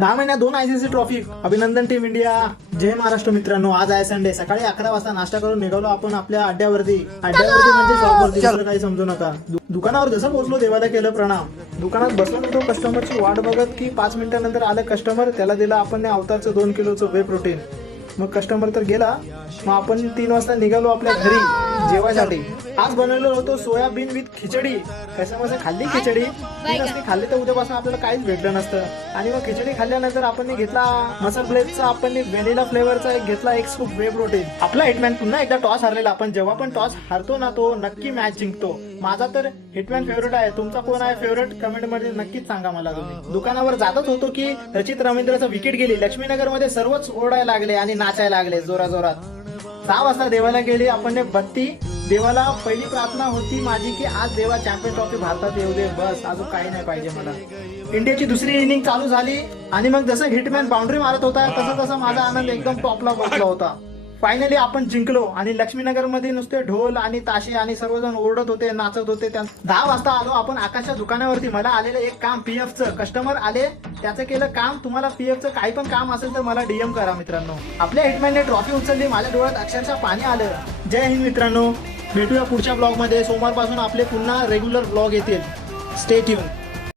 10 महिन्यात 2 ICC trophy. अभिनंदन team India. जय महाराष्ट्र मित्रांनो. आज आहे संडे. सकाळी 11 वाजता नाश्ता करून निघालो आपण आपल्या अड्ड्यावरती म्हणजे शॉपवरती. दुसरं काही समजू नका. दुकानावर जसं पोहोचलो देवाला केलं प्रणाम. दुकानात बसलो होतो कस्टमरची वाट बघत की 5 मिनिटांनंतर आलं कस्टमर. त्याला दिला आपण अवतारचं 2 किलोचं वे प्रोटीन. मग कस्टमर तर गेला. मग आपण 3 वाजता निघालो आपल्या घरी जेवायसाठी. आज बनवलं होतं सोयाबीन विथ खिचडी. कशामध्ये खाल्ली खिचडी खाल्ली तर उद्यापासून आपल्याला काहीच भेटलं नसतं. आणि मग खिचडी खाल्ल्यानंतर आपण घेतला मसाला ब्लेडचा, आपण व्हॅनिला फ्लेवरचा एक घेतला, एक स्कूप वे प्रोटीन. आपला हिटमॅन पुन्हा एकदा टॉस हरलेला. आपण जेव्हा पण टॉस हरतो ना तो नक्की मॅच जिंकतो. माझा तर हिटमॅन फेवरेट आहे. तुमचा कोण आहे फेवरेट कमेंट मध्ये नक्कीच सांगा मला तुम्ही. दुकानावर जातच होतो की रचित रवींद्रचा विकेट गेली. लक्ष्मीनगर मध्ये सर्वच ओरडायला लागले आणि नाचायला लागले जोराजोरात. 6 वाजता देवाला गेली आपण बत्ती. देवाला पहिली प्रार्थना होती माझी की आज देवा चॅम्पियन ट्रॉफी भारतात येऊ दे, बस अजून काही नाही पाहिजे मला. इंडियाची दुसरी इनिंग चालू झाली आणि मग जसं हिटमॅन बाउंड्री मारत होता तसं तसं माझा आनंद एकदम टॉपला पोहोचला होता. फायनली आपण जिंकलो आणि लक्ष्मीनगर मध्ये नुसते ढोल आणि ताशे आणि सर्वजण ओरडत होते, नाचत होते. 10 वाजता आलो आपण आकाशच्या दुकानावरती. मला आलेलं एक काम पीएफचं. कस्टमर आले, त्याचं केलं काम. तुम्हाला पीएफचं काही पण काम असेल तर मला डीएम करा मित्रांनो. आपल्या हिटमॅनने ट्रॉफी उचलली. माझ्या डोळ्यात अक्षरशः पाणी आलं. जय हिंद मित्रांनो. भेटूया पुढच्या ब्लॉग मध्ये. सोमवारपासून आपले पुन्हा रेग्युलर ब्लॉग येतील. Stay tune.